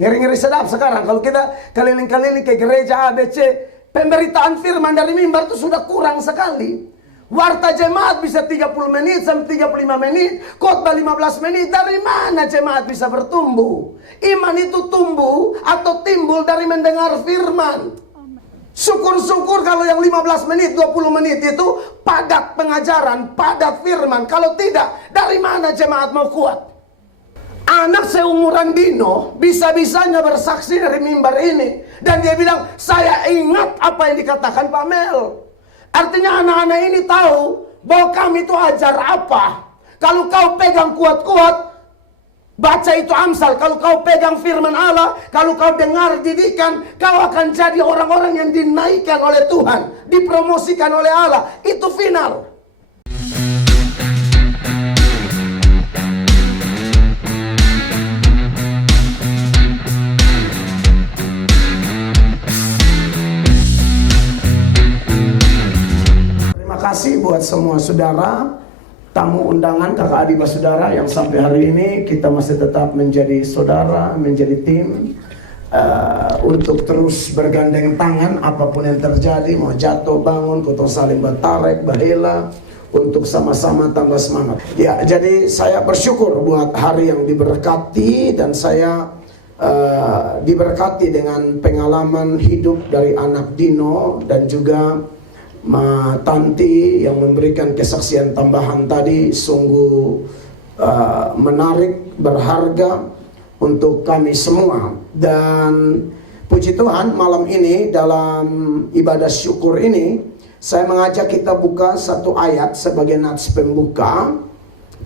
Ngeri-ngeri sedap sekarang. Kalau kita keliling-keliling ke gereja ABC, pemberitaan firman dari mimbar itu sudah kurang sekali. Warta jemaat bisa 30 menit sampai 35 menit. Khotbah 15 menit. Dari mana jemaat bisa bertumbuh? Iman itu tumbuh atau timbul dari mendengar firman. Syukur-syukur kalau yang 15 menit, 20 menit itu padat pengajaran, padat firman. Kalau tidak, dari mana jemaat mau kuat? Anak seumuran Dino bisa-bisanya bersaksi dari mimbar ini. Dan dia bilang, saya ingat apa yang dikatakan Pak Mel. Artinya anak-anak ini tahu bahwa kami itu ajar apa. Kalau kau pegang kuat-kuat, baca itu Amsal. Kalau kau pegang firman Allah, kalau kau dengar didikan, kau akan jadi orang-orang yang dinaikkan oleh Tuhan, dipromosikan oleh Allah. Itu final. Terima kasih buat semua saudara, tamu undangan, kakak adik saudara yang sampai hari ini kita masih tetap menjadi saudara, menjadi tim untuk terus bergandeng tangan apapun yang terjadi, mau jatuh bangun, kita saling bertarik, berhela untuk sama-sama tambah semangat. Ya, jadi saya bersyukur buat hari yang diberkati dan saya diberkati dengan pengalaman hidup dari anak Dino dan juga Ma Tanti yang memberikan kesaksian tambahan tadi. Sungguh menarik, berharga untuk kami semua. Dan puji Tuhan, malam ini dalam ibadah syukur ini saya mengajak kita buka satu ayat sebagai nats pembuka,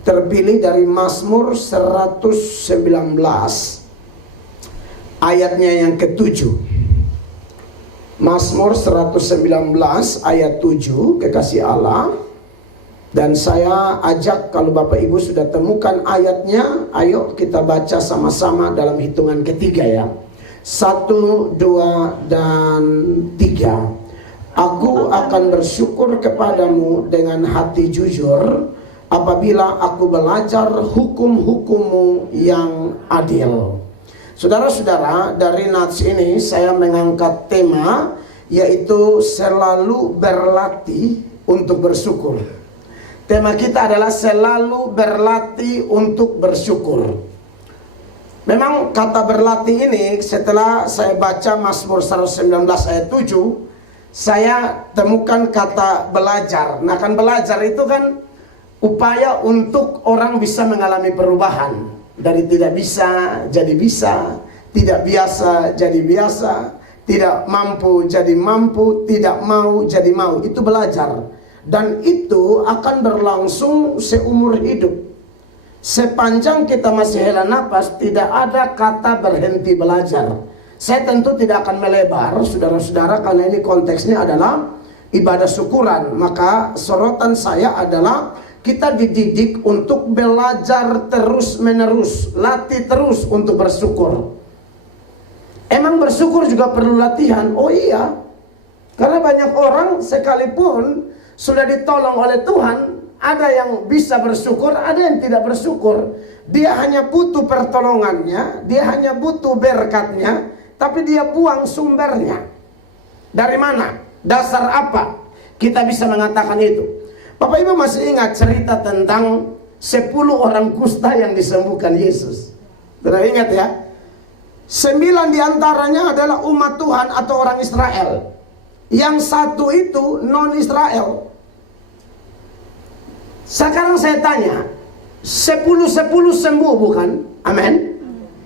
terpilih dari Mazmur 119 ayatnya yang ke-7. Mazmur 119 ayat 7, kekasih Allah. Dan saya ajak kalau Bapak Ibu sudah temukan ayatnya, ayo kita baca sama-sama dalam hitungan ketiga ya. 1, 2, dan 3. Aku akan bersyukur kepadamu dengan hati jujur apabila aku belajar hukum-hukum-Mu yang adil. Saudara-saudara, dari nats ini saya mengangkat tema yaitu selalu berlatih untuk bersyukur. Tema kita adalah selalu berlatih untuk bersyukur. Memang kata berlatih ini setelah saya baca Mazmur 119 ayat 7, saya temukan kata belajar. Nah, kan belajar itu kan upaya untuk orang bisa mengalami perubahan. Dari tidak bisa jadi bisa, tidak biasa jadi biasa, tidak mampu jadi mampu, tidak mau jadi mau. Itu belajar. Dan itu akan berlangsung seumur hidup. Sepanjang kita masih hela napas, tidak ada kata berhenti belajar. Saya tentu tidak akan melebar, saudara-saudara, karena ini konteksnya adalah ibadah syukuran. Maka sorotan saya adalah kita dididik untuk belajar terus-menerus, latih terus untuk bersyukur. Emang bersyukur juga perlu latihan? Oh iya, karena banyak orang sekalipun sudah ditolong oleh Tuhan, ada yang bisa bersyukur, ada yang tidak bersyukur. Dia hanya butuh pertolongannya, dia hanya butuh berkatnya, tapi dia buang sumbernya. Dari mana? Dasar apa kita bisa mengatakan itu? Bapak Ibu masih ingat cerita tentang 10 orang kusta yang disembuhkan Yesus? Sudah ingat ya? 9 diantaranya adalah umat Tuhan atau orang Israel. Yang satu itu non-Israel. Sekarang saya tanya, 10 sembuh bukan? Amin.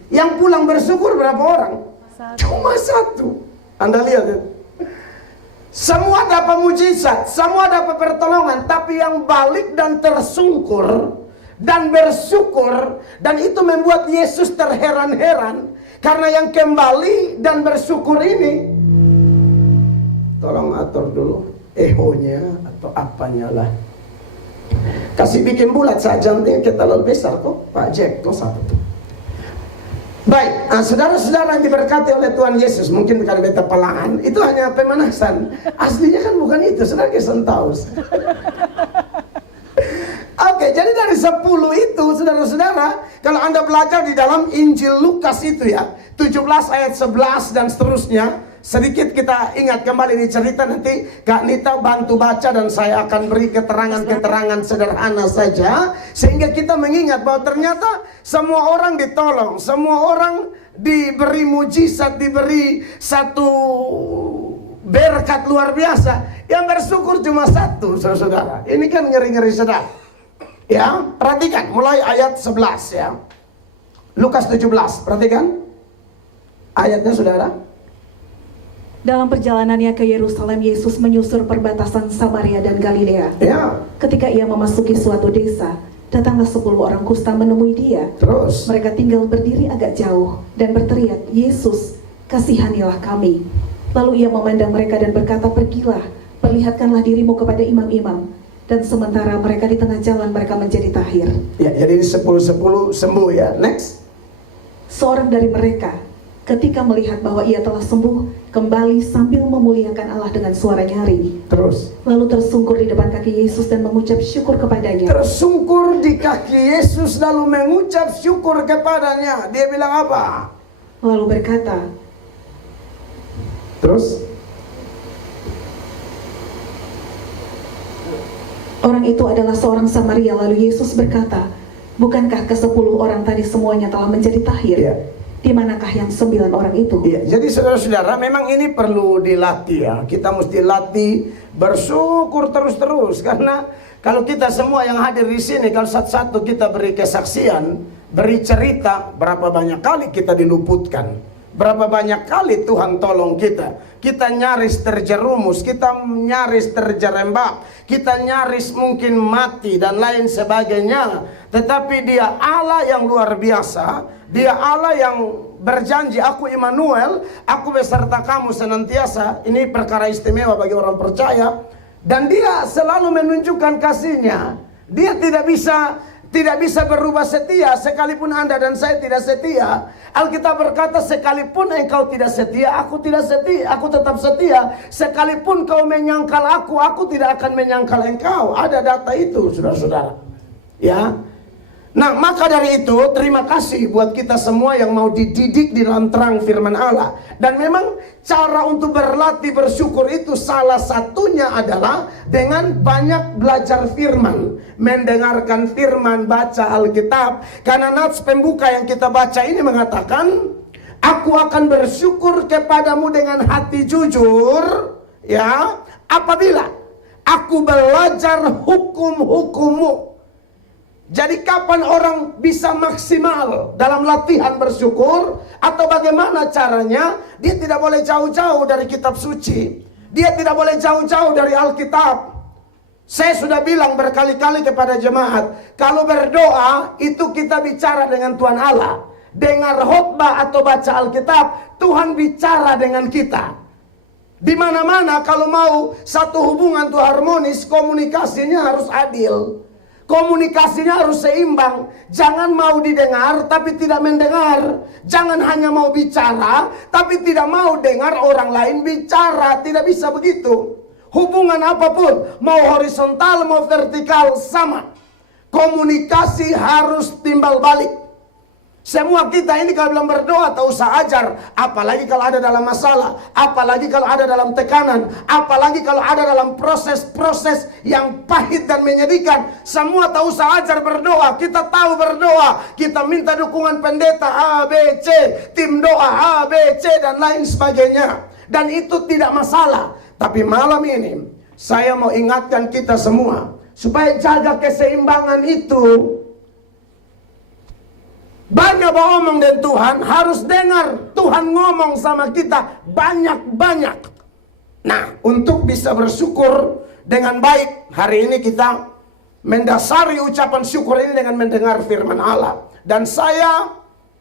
Yang pulang bersyukur berapa orang? Cuma 1. Anda lihat itu. Semua dapat mujizat, semua dapat pertolongan, tapi yang balik dan tersungkur dan bersyukur, dan itu membuat Yesus terheran-heran karena yang kembali dan bersyukur ini, tolong atur dulu ehonya atau apanya lah, kasih bikin bulat saja, nanti kita lebih besar kok Pak Jack kok satu tuh. Baik, nah, saudara-saudara yang diberkati oleh Tuhan Yesus, mungkin kalau beta pelangan, itu hanya pemanasan. Aslinya kan bukan itu, saudara kesan tahu. Oke, jadi dari 10 itu, saudara-saudara, kalau Anda belajar di dalam Injil Lukas itu ya, 17 ayat 11 dan seterusnya, sedikit kita ingat kembali di cerita, nanti Kak Nita bantu baca dan saya akan beri keterangan-keterangan sederhana saja, sehingga kita mengingat bahwa ternyata semua orang ditolong, semua orang diberi mujizat, diberi satu berkat luar biasa. Yang bersyukur cuma satu, saudara. Ini kan ngeri-ngeri sedap. Ya, perhatikan mulai ayat 11 ya. Lukas 17, perhatikan ayatnya, saudara. Dalam perjalanannya ke Yerusalem, Yesus menyusur perbatasan Samaria dan Galilea. Ya. Ketika ia memasuki suatu desa, datanglah 10 orang kusta menemui dia. Terus Mereka tinggal berdiri agak jauh dan berteriak, "Yesus, kasihanilah kami." Lalu ia memandang mereka dan berkata, "Pergilah, perlihatkanlah dirimu kepada imam-imam." Dan sementara mereka di tengah jalan, mereka menjadi tahir. ya, jadi ini 10-10 sembuh ya. Next. Seorang dari mereka, ketika melihat bahwa ia telah sembuh, kembali sambil memuliakan Allah dengan suara nyaring. Terus Lalu tersungkur di depan kaki Yesus dan mengucap syukur kepadanya. tersungkur di kaki Yesus lalu mengucap syukur kepadanya. Dia bilang apa? Lalu berkata, Terus orang itu adalah seorang Samaria. Lalu Yesus berkata, "Bukankah ke-10 orang tadi semuanya telah menjadi tahir? Iya. Di manakah yang 9 orang itu?" Iya, jadi saudara-saudara, memang ini perlu dilatih ya. Kita mesti latih bersyukur terus-terus, karena kalau kita semua yang hadir di sini, kalau satu-satu kita beri kesaksian, beri cerita, berapa banyak kali kita diluputkan, berapa banyak kali Tuhan tolong kita. Kita nyaris terjerumus, kita nyaris terjerembab, kita nyaris mungkin mati dan lain sebagainya. Tetapi Dia Allah yang luar biasa, Dia Allah yang berjanji, "Aku Immanuel, aku beserta kamu senantiasa." Ini perkara istimewa bagi orang percaya. Dan Dia selalu menunjukkan kasih-Nya. Dia tidak bisa berubah setia, sekalipun Anda dan saya tidak setia. Alkitab berkata, sekalipun engkau tidak setia, aku tidak setia, aku tetap setia. Sekalipun kau menyangkal aku tidak akan menyangkal engkau. Ada data itu, saudara-saudara. Ya. Nah, maka dari itu, terima kasih buat kita semua yang mau dididik di dalam terang firman Allah. Dan memang cara untuk berlatih bersyukur itu salah satunya adalah dengan banyak belajar firman, mendengarkan firman, baca Alkitab. Karena nats pembuka yang kita baca ini mengatakan, "Aku akan bersyukur kepadamu dengan hati jujur, ya, apabila aku belajar hukum-hukummu." Jadi kapan orang bisa maksimal dalam latihan bersyukur? Atau bagaimana caranya? Dia tidak boleh jauh-jauh dari kitab suci. Dia tidak boleh jauh-jauh dari Alkitab. Saya sudah bilang berkali-kali kepada jemaat, kalau berdoa itu kita bicara dengan Tuhan Allah. Dengar khotbah atau baca Alkitab, Tuhan bicara dengan kita. Di mana-mana kalau mau satu hubungan itu harmonis, komunikasinya harus adil. Komunikasinya harus seimbang. Jangan mau didengar tapi tidak mendengar. Jangan hanya mau bicara tapi tidak mau dengar orang lain bicara. Tidak bisa begitu. Hubungan apapun, mau horizontal mau vertikal, sama. Komunikasi harus timbal balik. Semua kita ini kalau bilang berdoa tak usah ajar. Apalagi kalau ada dalam masalah, apalagi kalau ada dalam tekanan, apalagi kalau ada dalam proses-proses yang pahit dan menyedihkan. Semua tak usah ajar berdoa. Kita tahu berdoa. Kita minta dukungan pendeta A, B, C, tim doa A, B, C dan lain sebagainya. Dan itu tidak masalah. Tapi malam ini saya mau ingatkan kita semua supaya jaga keseimbangan itu. Banyak ngomong dengan Tuhan, harus dengar Tuhan ngomong sama kita banyak-banyak. Nah, untuk bisa bersyukur dengan baik, hari ini kita mendasari ucapan syukur ini dengan mendengar firman Allah. Dan saya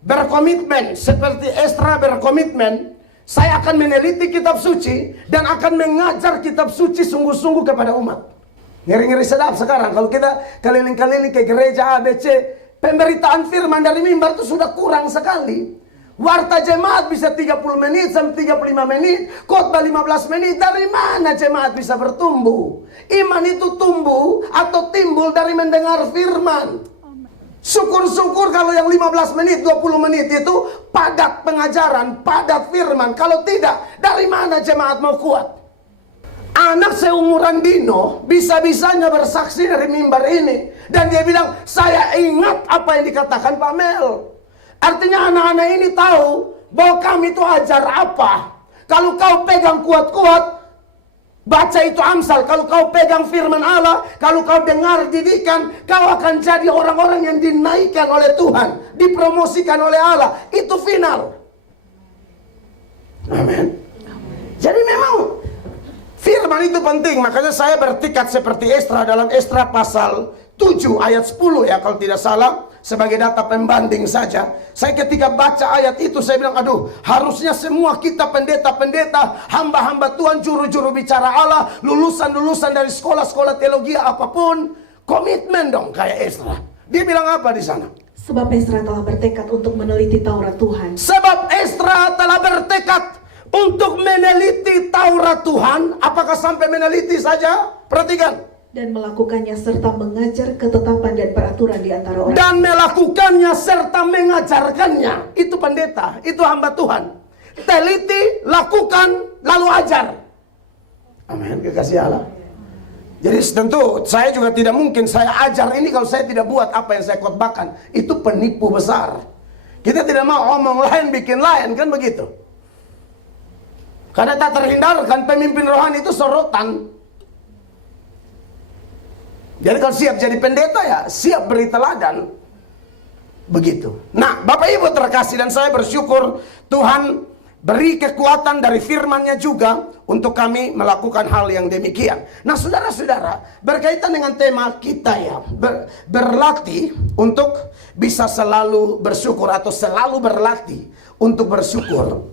berkomitmen, seperti Esra berkomitmen, saya akan meneliti kitab suci dan akan mengajar kitab suci sungguh-sungguh kepada umat. Ngeri-ngeri sedap sekarang kalau kita keliling-keliling ke gereja ABC, pemberitaan firman dari mimbar itu sudah kurang sekali. Warta jemaat bisa 30 menit sampai 35 menit, khotbah 15 menit. Dari mana jemaat bisa bertumbuh? Iman itu tumbuh atau timbul dari mendengar firman. Syukur-syukur kalau yang 15 menit, 20 menit itu padat pengajaran, padat firman. Kalau tidak, dari mana jemaat mau kuat? Anak seumuran Dino bisa-bisanya bersaksi dari mimbar ini. Dan dia bilang, saya ingat apa yang dikatakan Pak Mel. Artinya anak-anak ini tahu bahwa kami itu ajar apa. Kalau kau pegang kuat-kuat, baca itu Amsal. Kalau kau pegang firman Allah, kalau kau dengar didikan, kau akan jadi orang-orang yang dinaikkan oleh Tuhan, dipromosikan oleh Allah. Itu final. Amin. Jadi memang firman itu penting. Makanya saya bertekad seperti Esra dalam Esra pasal 7 ayat 10 ya kalau tidak salah. Sebagai data pembanding saja, saya ketika baca ayat itu saya bilang, aduh, harusnya semua kita pendeta-pendeta, hamba-hamba Tuhan, juru-juru bicara Allah, lulusan-lulusan dari sekolah-sekolah teologi apapun, komitmen dong kayak Esra. Dia bilang apa di sana? Sebab Esra telah bertekad untuk meneliti Taurat Tuhan. Sebab Esra telah bertekad untuk meneliti Taurat Tuhan. Apakah sampai meneliti saja? Perhatikan. Dan melakukannya serta mengajar ketetapan dan peraturan di antara orang. Dan melakukannya serta mengajarkannya. Itu pendeta, itu hamba Tuhan. Teliti, lakukan, lalu ajar. Amin, kekasih Allah. Jadi tentu saya juga tidak mungkin saya ajar ini kalau saya tidak buat apa yang saya khotbahkan. Itu penipu besar. Kita tidak mau omong lain bikin lain, kan begitu. Karena tak terhindarkan pemimpin rohani itu sorotan. Jadi kalau siap jadi pendeta ya siap beri teladan. Begitu. Nah, Bapak Ibu terkasih, dan saya bersyukur Tuhan beri kekuatan dari firman-Nya juga untuk kami melakukan hal yang demikian. Nah, saudara-saudara, berkaitan dengan tema kita ya, berlatih untuk bisa selalu bersyukur atau selalu berlatih untuk bersyukur.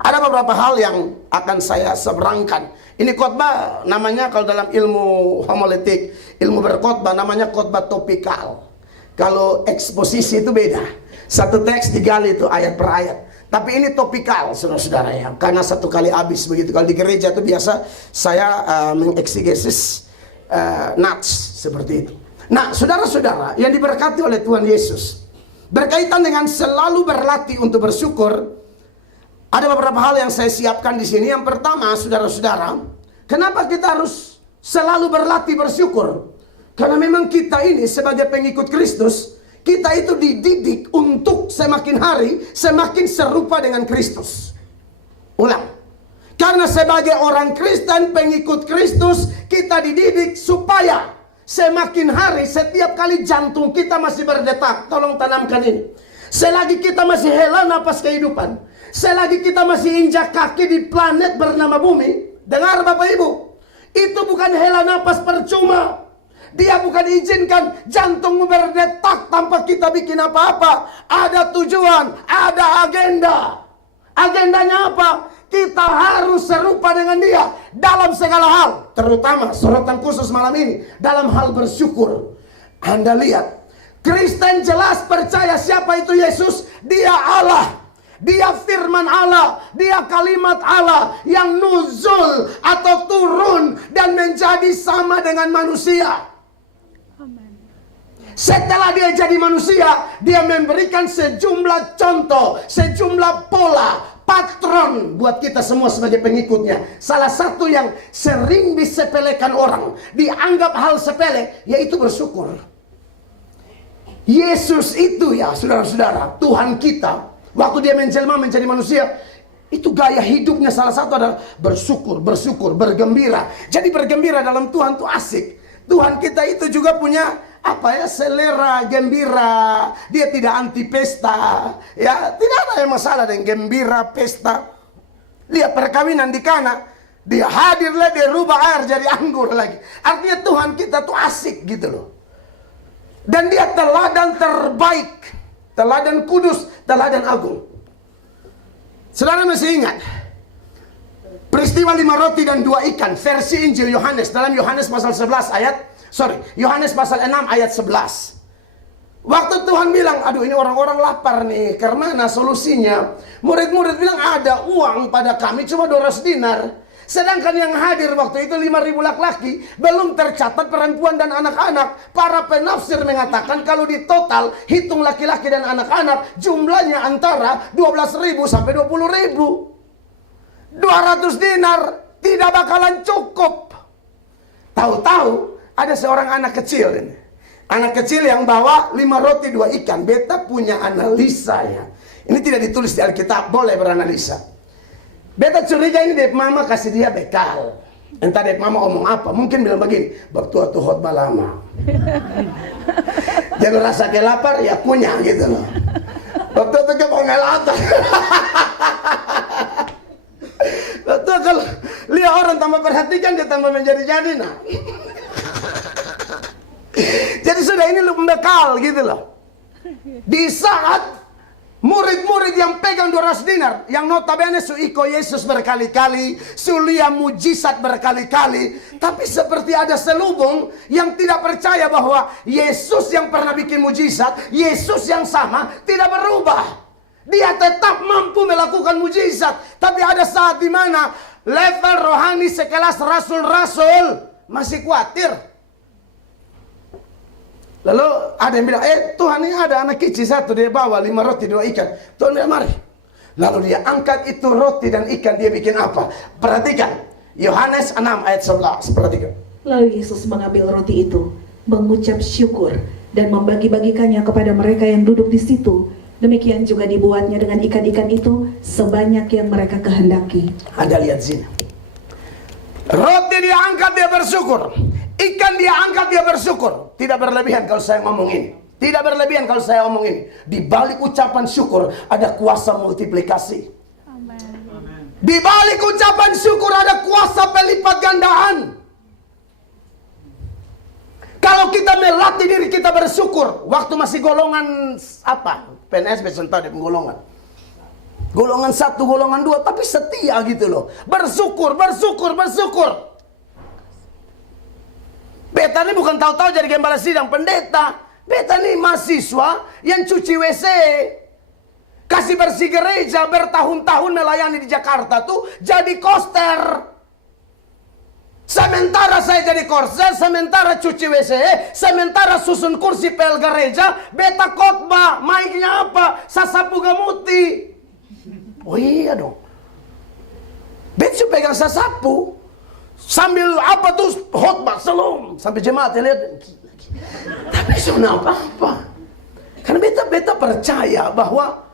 Ada beberapa hal yang akan saya seberangkan. Ini khotbah namanya kalau dalam ilmu homiletik, ilmu berkhotbah namanya khotbah topikal. Kalau eksposisi itu beda. Satu teks digali itu ayat per ayat. Tapi ini topikal, saudara-saudara ya. Karena satu kali habis begitu. Kalau di gereja itu biasa saya mengeksegesis nats seperti itu. Nah, saudara-saudara yang diberkati oleh Tuhan Yesus, berkaitan dengan selalu berlatih untuk bersyukur, ada beberapa hal yang saya siapkan di sini. Yang pertama, saudara-saudara, kenapa kita harus selalu berlatih bersyukur? Karena memang kita ini sebagai pengikut Kristus, kita itu dididik untuk semakin hari semakin serupa dengan Kristus. Ulang. Karena sebagai orang Kristen, pengikut Kristus, kita dididik supaya semakin hari setiap kali jantung kita masih berdetak. Tolong tanamkan ini. Selagi kita masih hela napas kehidupan, selagi kita masih injak kaki di planet bernama bumi, dengar Bapak Ibu, itu bukan hela napas percuma. Dia bukan izinkan jantungmu berdetak tanpa kita bikin apa-apa. Ada tujuan, ada agenda. Agendanya apa? Kita harus serupa dengan dia dalam segala hal. Terutama sorotan khusus malam ini, dalam hal bersyukur. Anda lihat, Kristen jelas percaya siapa itu Yesus. Dia Allah. Dia firman Allah, dia kalimat Allah yang nuzul atau turun dan menjadi sama dengan manusia. Setelah dia jadi manusia, dia memberikan sejumlah contoh, sejumlah pola, patron buat kita semua sebagai pengikutnya. Salah satu yang sering disepelekan orang, dianggap hal sepele, yaitu bersyukur. Yesus itu ya saudara-saudara, Tuhan kita, waktu dia menjelma menjadi manusia, itu gaya hidupnya salah satu adalah bersyukur, bersyukur, bergembira. Jadi bergembira dalam Tuhan itu asik. Tuhan kita itu juga punya selera gembira. Dia tidak anti pesta. Ya, tidak ada yang masalah dengan gembira pesta. Lihat perkawinan di Kana, dia hadirlah, dia rubah air jadi anggur lagi. Artinya Tuhan kita tuh asik gitu loh. Dan dia teladan terbaik, teladan kudus, teladan agung. Saudara masih ingat peristiwa 5 roti dan 2 ikan versi Injil Yohanes dalam Yohanes pasal 11 Yohanes pasal 6 ayat 11. Waktu Tuhan bilang, aduh ini orang-orang lapar nih, kemana solusinya? Murid-murid bilang, ada uang pada kami cuma 200 dinar. Sedangkan yang hadir waktu itu 5.000 laki-laki, belum tercatat perempuan dan anak-anak. Para penafsir mengatakan kalau di total hitung laki-laki dan anak-anak, jumlahnya antara 12.000 sampai 20.000. 200 dinar tidak bakalan cukup. Tahu-tahu ada seorang anak kecil ini. Anak kecil yang bawa 5 roti 2 ikan. Beta punya analisa ya. Ini tidak ditulis di Alkitab, boleh beranalisa. Beta curiga ini Dep Mama kasih dia bekal. Entah Dep Mama omong apa. Mungkin bilang begini, waktu tu khotbah lama. Jangan rasa kelapar, ya punya gitu loh. Waktu itu ke pengelatan. Waktu kalau lihat orang tambah perhatikan, dia tambah menjadi-jadi nah. Jadi sudah ini lu bekal gitu loh. Di saat murid-murid yang pegang 200 dinar, yang notabene su iko Yesus berkali-kali, su lihat mujizat berkali-kali, tapi seperti ada selubung yang tidak percaya bahwa Yesus yang pernah bikin mujizat, Yesus yang sama, tidak berubah. Dia tetap mampu melakukan mujizat, tapi ada saat di mana level rohani sekelas rasul-rasul masih khawatir. Lalu ada yang bilang, Tuhan ini ada anak kecil satu, dia bawa 5 roti 2 ikan. Tuhan bilang, mari. Lalu dia angkat itu roti dan ikan, dia bikin apa? Perhatikan, Yohanes 6 ayat 11, perhatikan. Lalu Yesus mengambil roti itu, mengucap syukur, dan membagi-bagikannya kepada mereka yang duduk di situ. Demikian juga dibuatnya dengan ikan-ikan itu, sebanyak yang mereka kehendaki. Anda lihat sini. Roti dia angkat, dia bersyukur. Ikan dia angkat, dia bersyukur. Tidak berlebihan kalau saya ngomong ini. Tidak berlebihan kalau saya ngomong ini. Di balik ucapan syukur ada kuasa multiplikasi. Amen. Di balik ucapan syukur ada kuasa pelipat gandaan. Kalau kita melatih diri kita bersyukur, waktu masih golongan apa? PNS biasanya tahu di golongan. Golongan 1, golongan 2, tapi setia gitu loh. Bersyukur, bersyukur, bersyukur. Beta ini bukan tahu-tahu jadi gembala sidang pendeta. Beta ini mahasiswa yang cuci WC, kasih bersih gereja, bertahun-tahun melayani di Jakarta tuh jadi koster. Sementara saya jadi koster, sementara cuci WC, sementara susun kursi pel gereja, beta khotbah, mic-nya apa? Sasapu gamuti. Oh iya dong. Beta pegang sasapu. Sambil apa tuh khotbah selum sampai jemaat lihat. Tapi sudah apa-apa. Karena beta percaya bahwa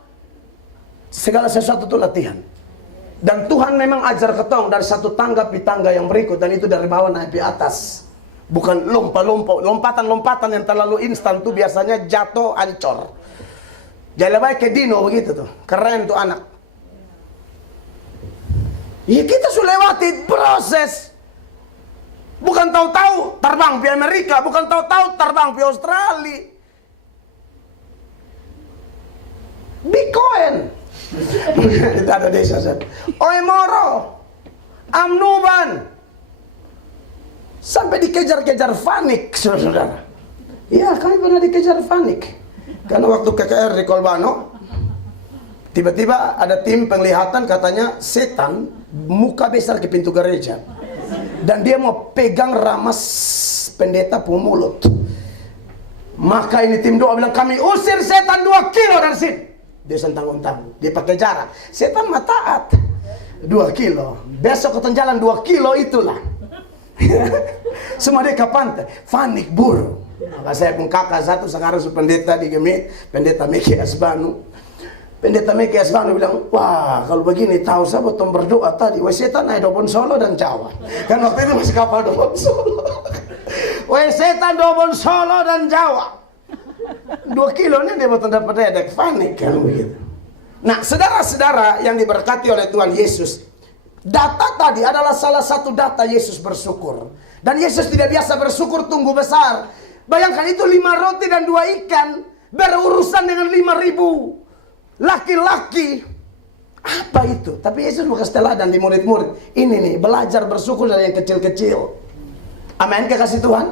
segala sesuatu itu latihan. Dan Tuhan memang ajar ketong dari satu tangga ke tangga yang berikut, dan itu dari bawah naik ke atas. Bukan lompatan-lompatan yang terlalu instan tuh biasanya jatuh ancor. Jadi baik ke Dino begitu tuh. Keren tuh anak. Ya kita sudah lewati proses. Bukan tahu-tahu terbang ke Amerika, bukan tahu-tahu terbang ke Australia. Bitcoin. Kita ada desa sana. Oemoro, Amnuban, sampai dikejar-kejar Vanik, saudara. Ya, kami pernah dikejar Vanik. Karena waktu KKR di Kolbano, tiba-tiba ada tim penglihatan, katanya setan muka besar ke pintu gereja. Dan dia mau pegang ramas pendeta pemulut. Maka ini tim doa bilang, kami usir setan 2 kilo dari sini. Dia sentang-untang, dia pakai jarak. Setan mah taat. 2 kilo. Besok ketemu jalan 2 kilo itulah. Semua dia ke pantai. Vanik buru. Maka saya pun kakak satu sekarang pendeta di Gemit, pendeta Meki Asbanu. Pendeta Meki Asbanu bilang, wah kalau begini tahu saya betul berdoa tadi. Wah setan naik Dobon Solo dan Jawa. Kan waktu itu masih kapal Dobon Solo. Wah setan Dobon Solo dan Jawa. 2 kilo ini dia betul dapat dedek Vanik kan begitu. Nah saudara-saudara yang diberkati oleh Tuhan Yesus, data tadi adalah salah satu data Yesus bersyukur. Dan Yesus tidak biasa bersyukur tunggu besar. Bayangkan itu 5 roti dan 2 ikan berurusan dengan 5.000 laki-laki. Apa itu? Tapi Yesus mau kasih teladan di murid-murid. Ini nih, belajar bersyukur dari yang kecil-kecil. Amin, kekasih Tuhan.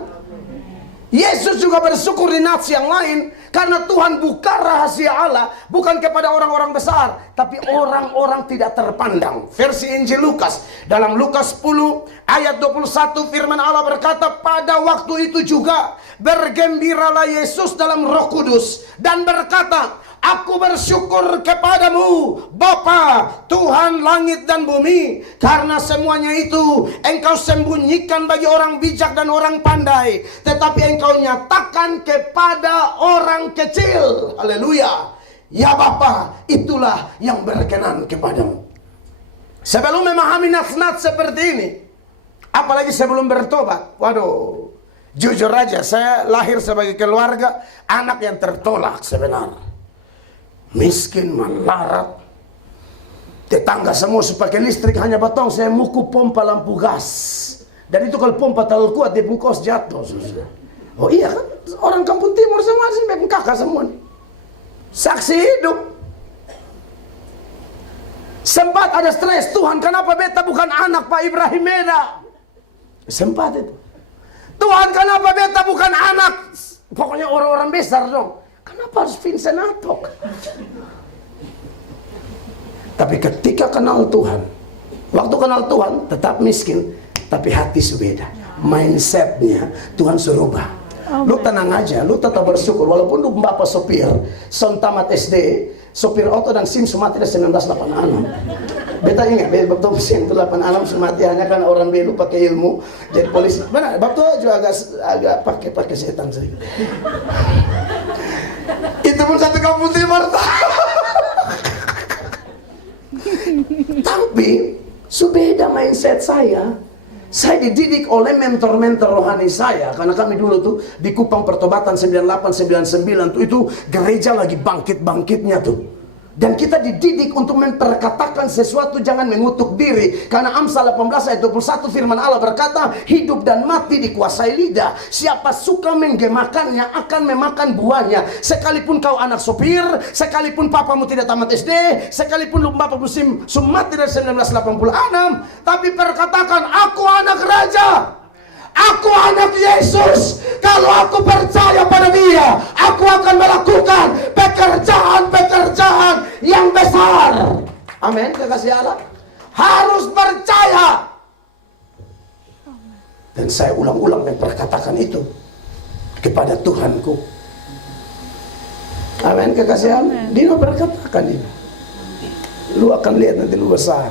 Yesus juga bersyukur di nats yang lain karena Tuhan buka rahasia Allah bukan kepada orang-orang besar, tapi orang-orang tidak terpandang. Versi Injil Lukas, dalam Lukas 10 ayat 21 firman Allah berkata, pada waktu itu juga bergembiralah Yesus dalam Roh Kudus dan berkata, aku bersyukur kepadamu Bapa, Tuhan langit dan bumi, karena semuanya itu engkau sembunyikan bagi orang bijak dan orang pandai, tetapi engkau nyatakan kepada orang kecil. Haleluya. Ya Bapa, itulah yang berkenan kepadamu. Sebelum memahami nats-nats seperti ini, apalagi sebelum bertobat, waduh, jujur aja, saya lahir sebagai keluarga anak yang tertolak sebenarnya. Miskin, melarat, tetangga semua pakai listrik, hanya batong saya muku pompa lampu gas. Dan itu kalau pompa terlalu kuat dia bungkus jatuh. Oh iya kan, orang kampung timur semua sih memang kakak semua nih. Saksi hidup. Sempat ada stres, Tuhan kenapa beta bukan anak Pak Ibrahim Meda? Sempat itu. Tuhan kenapa beta bukan anak, pokoknya orang-orang besar dong. Kenapa harus Vincent Atok? Tapi ketika kenal Tuhan, waktu kenal Tuhan tetap miskin, tapi hati sudah. Mindsetnya Tuhan suruh ubah. Lu tenang aja, lu tetap bersyukur. Walaupun lu bapak sopir, son tamat SD, sopir auto dan SIM sumati 1986. Beta ingat, betul SIM itu 86 sumati hanya kan orang belu pakai ilmu jadi polisi. Benar, betul juga agak pakai setan sedikit. Itu pun satu kampung timur. Tapi subeda mindset saya. Saya dididik oleh mentor-mentor rohani saya. Karena kami dulu tuh di Kupang Pertobatan 98-99 tuh, itu gereja lagi bangkit-bangkitnya tuh. Dan kita dididik untuk memperkatakan sesuatu, jangan mengutuk diri. Karena Amsal 18 ayat 21 firman Allah berkata, hidup dan mati dikuasai lidah. Siapa suka menggemakannya akan memakan buahnya. Sekalipun kau anak sopir, sekalipun papamu tidak tamat SD, sekalipun bapamu sumati dari 1986, tapi perkatakan, aku anak raja, aku anak Yesus. Kalau aku percaya pada Dia, aku akan melakukan pekerjaan-pekerjaan yang besar. Amin, kekasih Allah. Harus percaya. Dan saya ulang-ulang memperkatakan itu kepada Tuhanku. Amin, kekasih Allah. Dia berkatakan ini. Lu akan lihat nanti lu besar.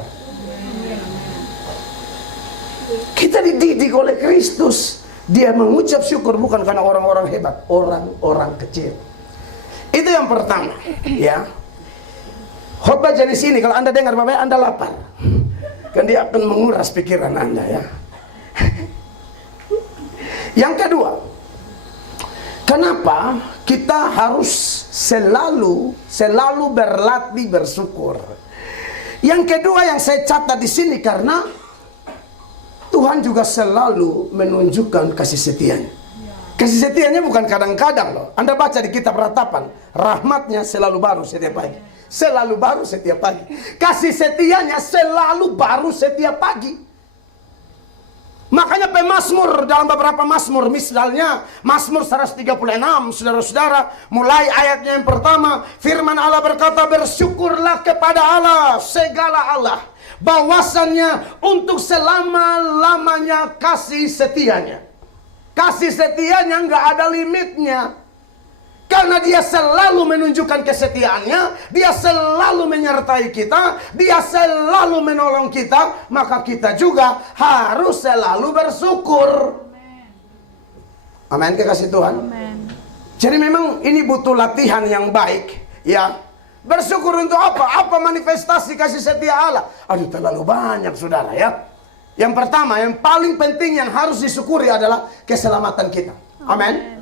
Kita dididik oleh Kristus. Dia mengucap syukur bukan karena orang-orang hebat, orang-orang kecil. Itu yang pertama, ya. Khotbah jenis ini kalau Anda dengar Bapak, Anda lapar. Kan dia akan menguras pikiran Anda, ya. Yang kedua, kenapa kita harus selalu berlatih bersyukur? Yang kedua yang saya catat di sini karena Tuhan juga selalu menunjukkan kasih setianya. Kasih setianya bukan kadang-kadang loh. Anda baca di kitab Ratapan, rahmatnya selalu baru setiap pagi. Selalu baru setiap pagi. Kasih setianya selalu baru setiap pagi. Makanya pemazmur dalam beberapa mazmur, misalnya Mazmur 136, saudara-saudara, mulai ayatnya yang pertama, firman Allah berkata, bersyukurlah kepada Allah, segala Allah, bahwasannya untuk selama-lamanya kasih setianya. Kasih setianya nggak ada limitnya. Karena dia selalu menunjukkan kesetiaannya, dia selalu menyertai kita, dia selalu menolong kita, maka kita juga harus selalu bersyukur. Amin, kekasih Tuhan. Amen. Jadi memang ini butuh latihan yang baik, ya. Bersyukur untuk apa? Apa manifestasi kasih setia Allah? Aduh, terlalu banyak, saudara, ya. Yang pertama, yang paling penting yang harus disyukuri adalah keselamatan kita. Amin.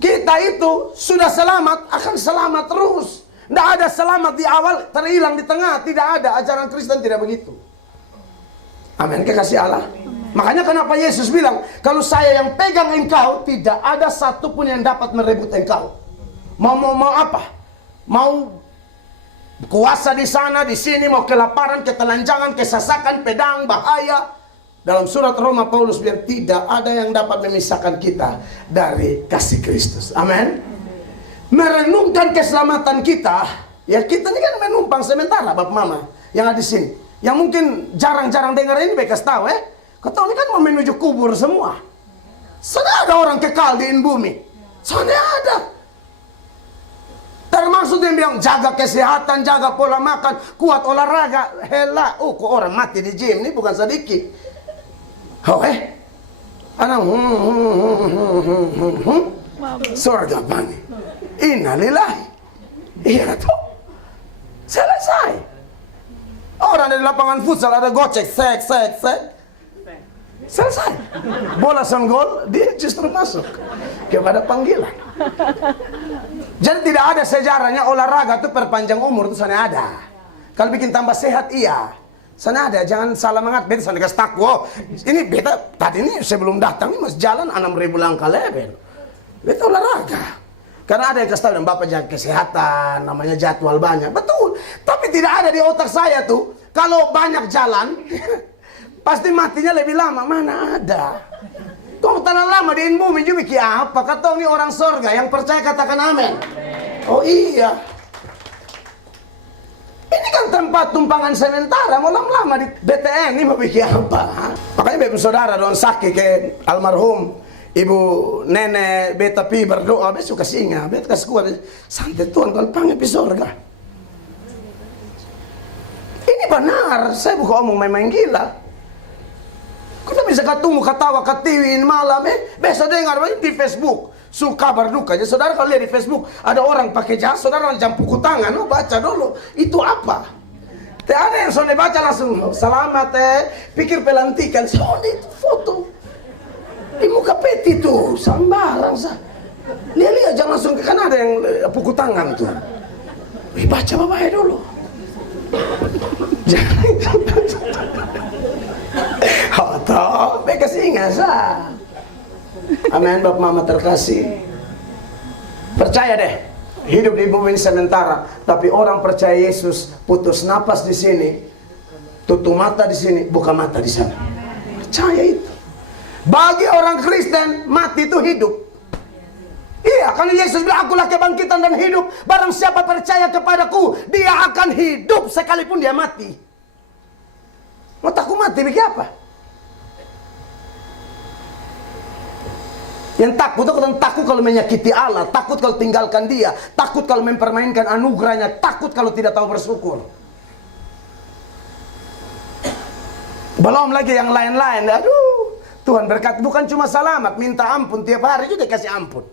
Kita itu sudah selamat, akan selamat terus. Tidak ada selamat di awal, terhilang di tengah. Tidak ada, ajaran Kristen tidak begitu. Amin, kekasih Allah. Amen. Makanya kenapa Yesus bilang, kalau saya yang pegang engkau, tidak ada satupun yang dapat merebut engkau. Mau apa? Mau kuasa di sana, di sini, mau kelaparan, ketelanjangan, kesasakan, pedang, bahaya. Dalam surat Roma Paulus bilang tidak ada yang dapat memisahkan kita dari kasih Kristus. Amin. Merenungkan keselamatan kita, ya kita ini kan menumpang sementara Bapak Mama yang ada di sini. Yang mungkin jarang-jarang dengar ini bekas tahu kau ini kan mau menuju kubur semua. Sana ada orang kekal di bumi. Sana ada. Termasuk yang bilang jaga kesehatan, jaga pola makan, kuat olahraga. Hela, kok orang mati di gym ini bukan sedikit. Anak surga bani. Innalillahi. Iya toh. Selesai. Orang di lapangan futsal ada gocek, sek. Selesai. Bola senggol, dia justru masuk kepada panggilan. Jadi tidak ada sejarahnya olahraga itu perpanjang umur itu sana ada. Kalau bikin tambah sehat iya. Sana ada, jangan salah mengat. Beta sana kasih tahu. Ini beta tadi ini sebelum datang ini masih jalan 6.000 langkah level. Beta olahraga. Karena ada yang kasih tahu dan Bapak jaga kesehatan, namanya jadwal banyak. Betul. Tapi tidak ada di otak saya tuh. Kalau banyak jalan, pasti matinya lebih lama. Mana ada. Kok terlalu lama di bumi juga apa? Kata ini orang surga yang percaya katakan amin. Oh iya. Ini kan tempat tumpangan sementara. Mau lama-lama di BTN ini mau bikin apa? Makanya bapak saudara don sakit ke almarhum ibu nenek beta pi berdoa besok kasih ingat beta kasih kuat santai Tuhan kalau panggil pi surga. Ini benar, saya bukan omong main-main gila. Kita bisa ketemu ketawa ketiwin malam besok dengar di Facebook suka berduka. Jadi saudara kalau lihat di Facebook ada orang pakai jas, saudara jam pukul tangan, baca dulu itu apa. Tidak ada yang sonde baca langsung selamat pikir pelantikan, sonde itu foto di muka peti tuh sambarang sah. Lihat jangan langsung kan ada yang pukul tangan tuh. Baca bapak dulu. Jangan. Hoto, bekas ingat sah. Amin Bapak Mama terkasih. Percaya deh, hidup di bumi ini sementara, tapi orang percaya Yesus putus napas di sini, tutup mata di sini, buka mata di sana. Percaya itu. Bagi orang Kristen mati itu hidup. Iya, karena Yesus bilang akulah kebangkitan dan hidup. Barang siapa percaya kepadaku, dia akan hidup sekalipun dia mati. Mau takut mati bikin apa? Yang takut kalau menyakiti Allah, takut kalau tinggalkan dia, takut kalau mempermainkan anugerahnya, takut kalau tidak tahu bersyukur. Belum lagi yang lain-lain. Aduh, Tuhan berkata bukan cuma selamat, minta ampun tiap hari juga kasih ampun.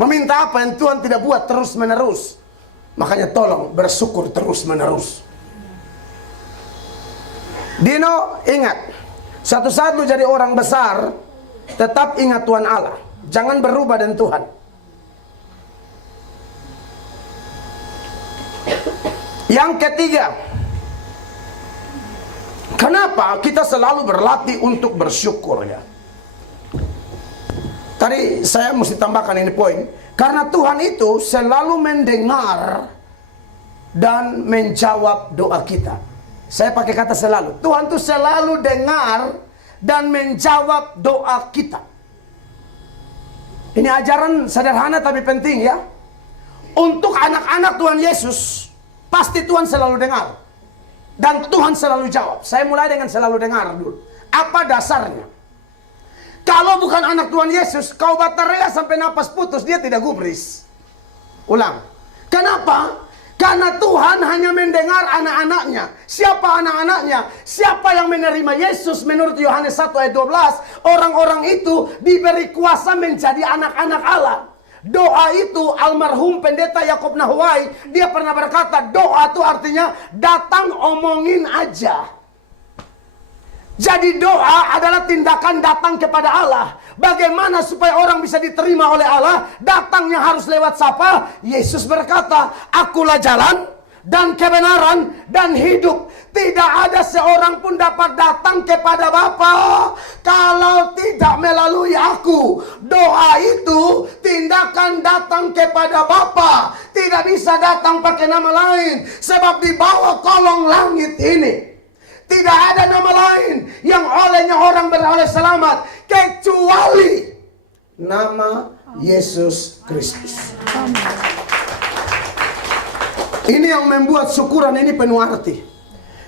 Meminta apa yang Tuhan tidak buat terus menerus. Makanya tolong bersyukur terus menerus. Dino, ingat, suatu saat lu jadi orang besar, tetap ingat Tuhan Allah. Jangan berubah dengan Tuhan. Yang ketiga, kenapa kita selalu berlatih untuk bersyukur ya? Tadi saya mesti tambahkan ini poin. Karena Tuhan itu selalu mendengar dan menjawab doa kita. Saya pakai kata selalu. Tuhan itu selalu dengar dan menjawab doa kita. Ini ajaran sederhana tapi penting ya. Untuk anak-anak Tuhan Yesus, pasti Tuhan selalu dengar. Dan Tuhan selalu jawab. Saya mulai dengan selalu dengar dulu. Apa dasarnya? Kalau bukan anak Tuhan Yesus, kau baterai sampai napas putus, dia tidak gubris. Ulang. Kenapa? Karena Tuhan hanya mendengar anak-anaknya. Siapa anak-anaknya? Siapa yang menerima Yesus menurut Yohanes 1 ayat 12. Orang-orang itu diberi kuasa menjadi anak-anak Allah. Doa itu almarhum pendeta Yakob Nahwai, dia pernah berkata, doa itu artinya datang omongin aja. Jadi doa adalah tindakan datang kepada Allah. Bagaimana supaya orang bisa diterima oleh Allah? Datangnya harus lewat siapa? Yesus berkata, akulah jalan dan kebenaran dan hidup. Tidak ada seorang pun dapat datang kepada Bapa kalau tidak melalui aku. Doa itu tindakan datang kepada Bapa. Tidak bisa datang pakai nama lain. Sebab di bawah kolong langit ini Tidak ada nama lain yang olehnya orang beroleh selamat kecuali nama Yesus Kristus. Ini yang membuat syukuran ini penuh arti.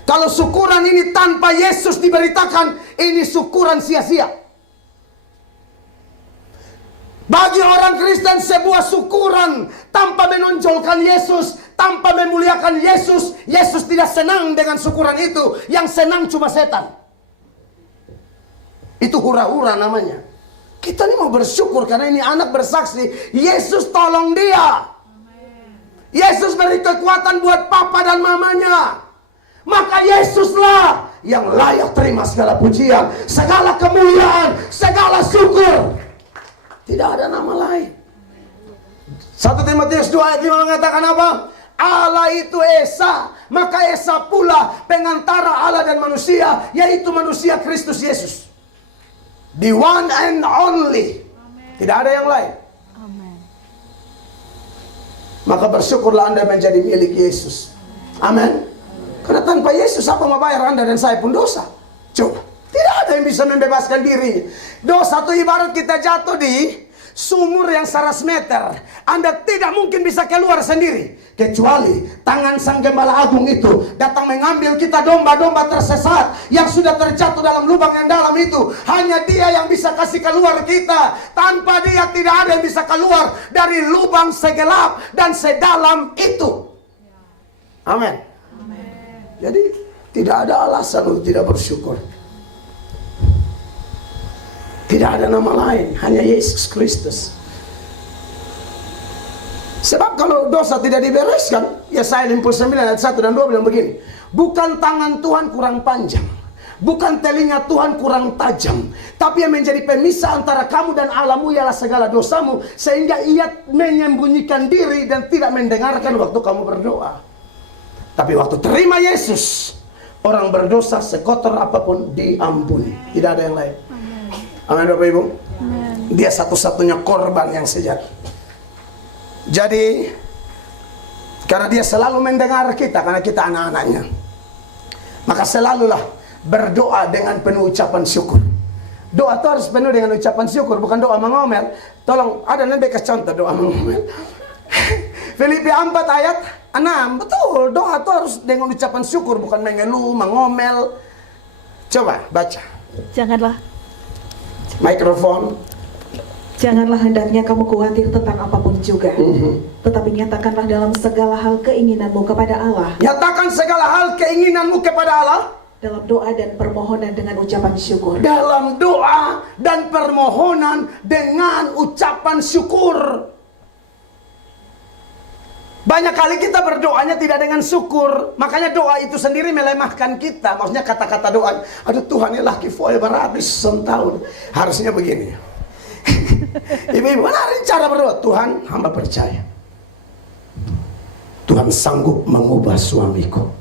Kalau syukuran ini tanpa Yesus diberitakan, ini syukuran sia-sia. Bagi orang Kristen sebuah syukuran tanpa menonjolkan Yesus, tanpa memuliakan Yesus, Yesus tidak senang dengan syukuran itu. Yang senang cuma setan. Itu hura-hura namanya. Kita ini mau bersyukur karena ini anak bersaksi, Yesus tolong dia. Yesus beri kekuatan buat papa dan mamanya. Maka Yesuslah yang layak terima segala pujian, segala kemuliaan, segala syukur. Tidak ada nama lain. 1 Timotius 2 ayat 5 mengatakan apa? Allah itu Esa, maka Esa pula pengantara Allah dan manusia, yaitu manusia Kristus Yesus. The one and only. Tidak ada yang lain. Maka bersyukurlah Anda menjadi milik Yesus. Amin. Karena tanpa Yesus apa mau bayar Anda dan saya pun dosa? Coba. Tidak ada yang bisa membebaskan dirinya. Dosa itu ibarat kita jatuh di sumur yang 100 meter. Anda tidak mungkin bisa keluar sendiri. Kecuali tangan Sang Gembala Agung itu datang mengambil kita domba-domba tersesat yang sudah terjatuh dalam lubang yang dalam itu. Hanya Dia yang bisa kasih keluar kita. Tanpa Dia tidak ada yang bisa keluar dari lubang segelap dan sedalam itu. Amin. Jadi tidak ada alasan untuk tidak bersyukur. Tidak ada nama lain, hanya Yesus Kristus. Sebab kalau dosa tidak dibereskan, Yesaya 59 ayat 1 dan 2 bilang begini, bukan tangan Tuhan kurang panjang, bukan telinga Tuhan kurang tajam, tapi yang menjadi pemisah antara kamu dan Allahmu ialah segala dosamu, sehingga Ia menyembunyikan diri dan tidak mendengarkan waktu kamu berdoa. Tapi waktu terima Yesus, orang berdosa sekotor apapun diampuni. Tidak ada yang lain. Amin Bapak Ibu. Dia satu-satunya korban yang sejati. Jadi karena Dia selalu mendengar kita, karena kita anak-anaknya, maka selalulah berdoa dengan penuh ucapan syukur. Doa itu harus penuh dengan ucapan syukur, bukan doa mengomel. Tolong, ada nanti kasih contoh doa mengomel. Filipi 4 ayat 6. Betul, doa itu harus dengan ucapan syukur, bukan mengeluh, mengomel. Coba baca. Janganlah Mikrofon. Janganlah hendaknya kamu khawatir tentang apapun juga, tetapi nyatakanlah dalam segala hal keinginanmu kepada Allah. Nyatakan segala hal keinginanmu kepada Allah Dalam doa dan permohonan dengan ucapan syukur. dalam doa dan permohonan dengan ucapan syukur. Banyak kali kita berdoanya tidak dengan syukur. Makanya doa itu sendiri melemahkan kita. Maksudnya kata-kata doa, aduh Tuhan ini laki forever habis setahun. Harusnya begini. Ibu-ibu, mana ada cara berdoa? Tuhan, hamba percaya Tuhan sanggup mengubah suamiku.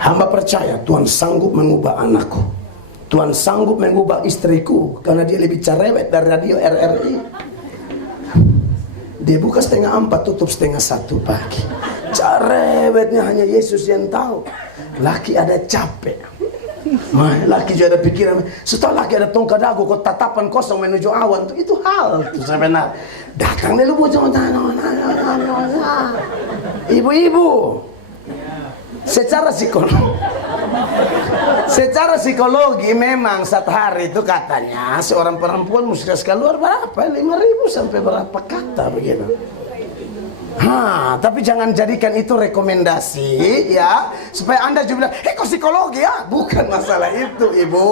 Hamba percaya Tuhan sanggup mengubah anakku. Tuhan sanggup mengubah istriku, karena dia lebih cerewet dari radio RRI. Dia buka 3:30, tutup 1:30 pagi. Cerewetnya hanya Yesus yang tahu. Laki ada capek. Laki juga ada pikiran. Setelah laki ada tongkat dagu, kok tatapan kosong menuju awan. Itu hal itu sebenarnya. Datang dulu bujang tanah. Ibu-ibu, secara psikologi memang satu hari itu katanya seorang perempuan mesti keluar berapa? 5.000 sampai berapa kata begitu. Tapi jangan jadikan itu rekomendasi ya, supaya Anda juga bilang, kok psikologi ya? Bukan masalah itu, Ibu.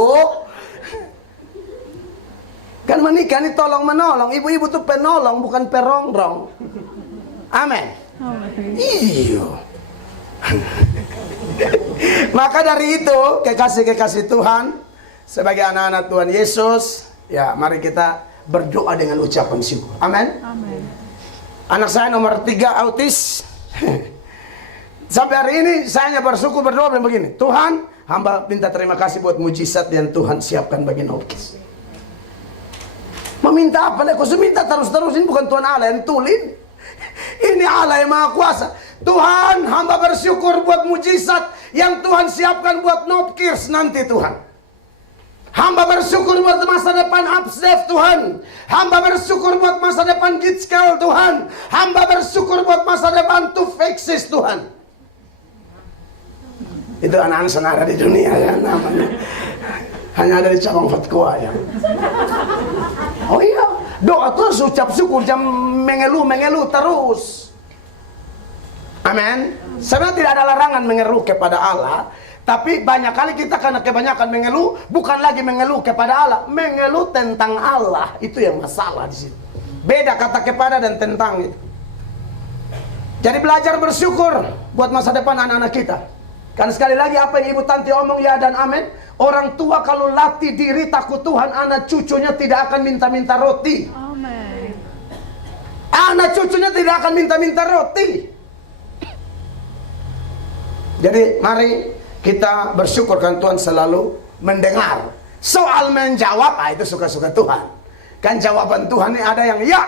Kan menikah ini tolong menolong. Ibu-ibu tuh penolong, bukan perongrong. Amin. Iya. Maka dari itu, kekasih-kekasih Tuhan, sebagai anak-anak Tuhan Yesus, ya mari kita berdoa dengan ucapan syukur. Amin. Amin. Anak saya nomor 3 autis. Sampai hari ini saya hanya bersyukur berdoa dan begini, Tuhan, hamba minta terima kasih buat mujizat yang Tuhan siapkan bagi Nokis. Meminta apa? Kau minta terus-terus, ini bukan Tuhan Allah yang tulin. Ini Allah yang Maha Kuasa. Tuhan, hamba bersyukur buat mujizat yang Tuhan siapkan buat Nopkirs nanti Tuhan. Hamba bersyukur buat masa depan Upsdef Tuhan. Hamba bersyukur buat masa depan Gitskel Tuhan. Hamba bersyukur buat masa depan Tufexis Tuhan. Itu anak-anak senara di dunia ya namanya. Hanya ada di cabang fatwa ya. Oh iya, doa terus ucap syukur, jangan mengeluh terus. Amin. Sebenarnya tidak ada larangan mengeluh kepada Allah, tapi banyak kali kita karena kebanyakan mengeluh, bukan lagi mengeluh kepada Allah, mengeluh tentang Allah. Itu yang masalah di situ. Beda kata kepada dan tentang itu. Jadi belajar bersyukur buat masa depan anak-anak kita. Kan sekali lagi apa yang Ibu Tanti omong ya dan amin. Orang tua kalau latih diri takut Tuhan, anak cucunya tidak akan minta-minta roti. Amin. Anak cucunya tidak akan minta-minta roti. Jadi mari kita bersyukur kan Tuhan selalu mendengar. Soal menjawab, itu suka-suka Tuhan. Kan jawaban Tuhan ini ada yang ya.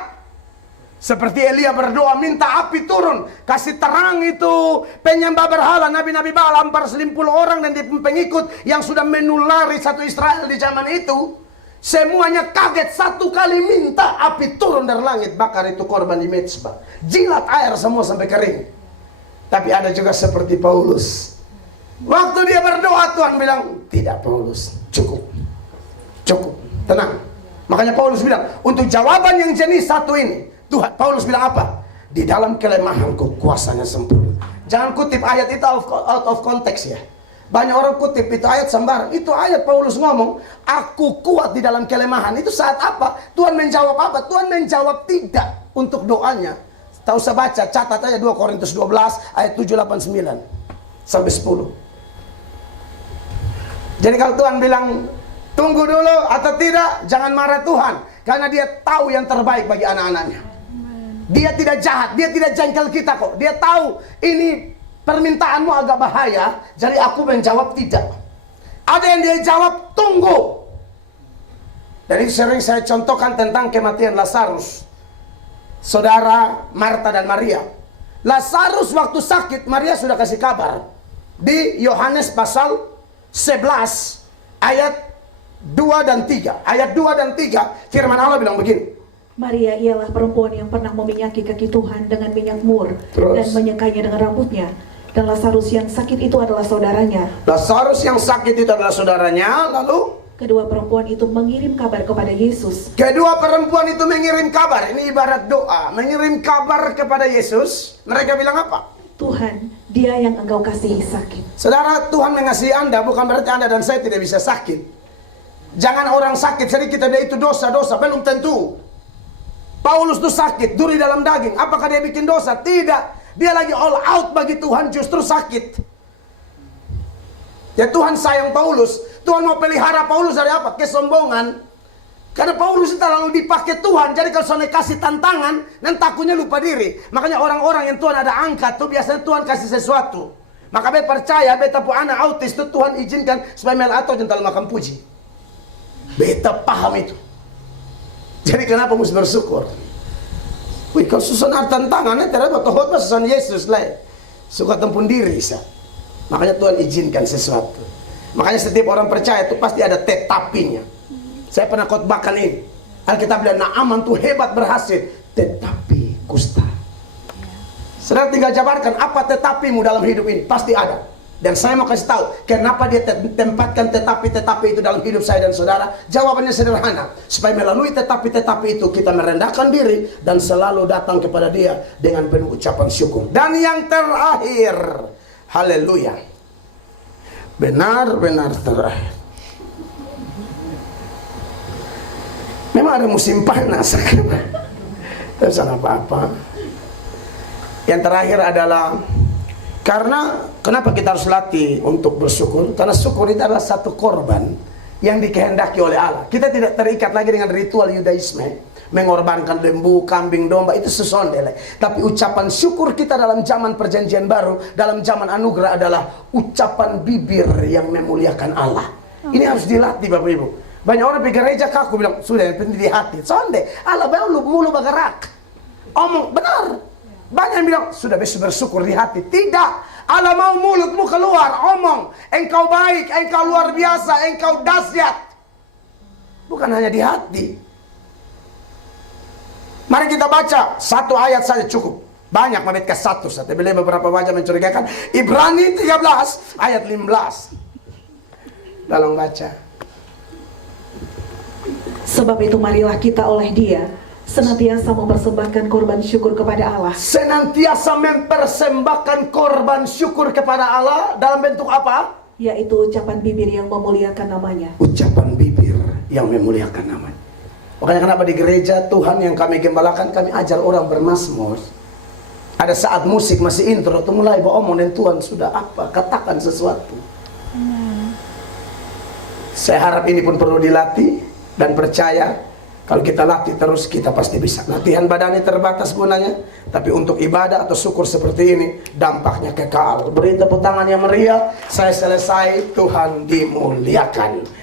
Seperti Elia berdoa minta api turun, kasih terang itu penyembah berhala nabi-nabi Baal 450 orang dan pengikut yang sudah menulari satu Israel di zaman itu. Semuanya kaget, satu kali minta api turun dari langit, bakar itu korban di Mezbah, jilat air semua sampai kering. Tapi ada juga seperti Paulus, waktu dia berdoa Tuhan bilang tidak Paulus, cukup, tenang. Makanya Paulus bilang untuk jawaban yang jenis satu ini, Tuhan, Paulus bilang apa? Di dalam kelemahanku kuasanya sempurna. Jangan kutip ayat itu out of context ya. Banyak orang kutip itu ayat sembarang. Itu ayat Paulus ngomong, aku kuat di dalam kelemahan. Itu saat apa? Tuhan menjawab apa? Tuhan menjawab tidak untuk doanya. Tahu saya baca, catat aja 2 Korintus 12 ayat 7, 8, 9 sampai 10. Jadi kalau Tuhan bilang tunggu dulu atau tidak, jangan marah Tuhan, karena dia tahu yang terbaik bagi anak-anaknya. Dia tidak jahat, dia tidak jengkel kita kok. Dia tahu ini permintaanmu agak bahaya, jadi aku menjawab tidak. Ada yang dia jawab tunggu. Jadi sering saya contohkan tentang kematian Lazarus, saudara Marta dan Maria. Lazarus waktu sakit, Maria sudah kasih kabar. Di Yohanes pasal 11 ayat 2 dan 3. Ayat 2 dan 3 firman Allah bilang begini. Maria ialah perempuan yang pernah meminyaki kaki Tuhan dengan minyak mur dan menyekainya dengan rambutnya. Dan Lazarus yang sakit itu adalah saudaranya. Lazarus yang sakit itu adalah saudaranya. Lalu kedua perempuan itu mengirim kabar kepada Yesus. Kedua perempuan itu mengirim kabar. Ini ibarat doa, mengirim kabar kepada Yesus. Mereka bilang apa? Tuhan, dia yang engkau kasihi sakit. Saudara, Tuhan mengasihi Anda bukan berarti Anda dan saya tidak bisa sakit. Jangan orang sakit sedikit dia itu dosa-dosa, belum tentu. Paulus itu sakit, duri dalam daging. Apakah dia bikin dosa? Tidak. Dia lagi all out bagi Tuhan, justru sakit. Ya Tuhan sayang Paulus. Tuhan mau pelihara Paulus dari apa? Kesombongan. Karena Paulus itu lalu dipakai Tuhan. Jadi kalau soalnya kasih tantangan, dan takutnya lupa diri. Makanya orang-orang yang Tuhan ada angkat tuh biasanya Tuhan kasih sesuatu. Maka beta percaya, beta pu anak autis itu Tuhan izinkan supaya mel atau jental makan puji. Beta paham itu. Jadi kenapa mesti bersyukur? Wih, kalau susun tantangannya ternyata tohot mah susun Yesus lah. Suka tempun diri sah. Makanya Tuhan izinkan sesuatu. Makanya setiap orang percaya itu pasti ada tetapinya. Saya pernah khotbahkan ini. Alkitab bilang Naaman tuh hebat berhasil, tetapi kusta. Saudara tinggal jabarkan apa tetapimu dalam hidup ini, pasti ada. Dan saya mau kasih tahu kenapa dia tempatkan tetapi-tetapi itu dalam hidup saya dan saudara. Jawabannya sederhana, supaya melalui tetapi-tetapi itu kita merendahkan diri dan selalu datang kepada Dia dengan penuh ucapan syukur. Dan yang terakhir, haleluya, benar-benar terakhir. Memang ada musim panas, tidak usah apa-apa. Yang terakhir adalah karena kenapa kita harus latih untuk bersyukur? Karena syukur itu adalah satu korban yang dikehendaki oleh Allah. Kita tidak terikat lagi dengan ritual Yudaisme, mengorbankan lembu, kambing, domba, itu sesondele. Tapi ucapan syukur kita dalam zaman perjanjian baru, dalam zaman anugerah adalah ucapan bibir yang memuliakan Allah. Ini harus dilatih Bapak Ibu. Banyak orang pergi gereja kaku bilang, sudah yang penting di hati. Sonde, Allah baru mulu bergerak. Omong, benar. Banyak yang bilang, sudah bisa bersyukur di hati. Tidak. Allah mau mulutmu keluar, omong. Engkau baik, engkau luar biasa, engkau dahsyat. Bukan hanya di hati. Mari kita baca satu ayat saja cukup. Banyak membekas satu, tapi beberapa wajah mencurigakan. Ibrani 13 ayat 15. Dalam baca. Sebab itu marilah kita oleh Dia senantiasa mempersembahkan korban syukur kepada Allah. Senantiasa mempersembahkan korban syukur kepada Allah dalam bentuk apa? Yaitu ucapan bibir yang memuliakan namanya. Ucapan bibir yang memuliakan namanya. Makanya kenapa di gereja Tuhan yang kami gembalakan, kami ajar orang bermazmur. Ada saat musik masih intro, tuh mulai omong dan Tuhan sudah apa, katakan sesuatu. Saya harap ini pun perlu dilatih dan percaya. Kalau kita latih terus, kita pasti bisa. Latihan badannya terbatas gunanya, tapi untuk ibadah atau syukur seperti ini, dampaknya kekal. Beri tepuk tangan yang meriah. Saya selesai, Tuhan dimuliakan.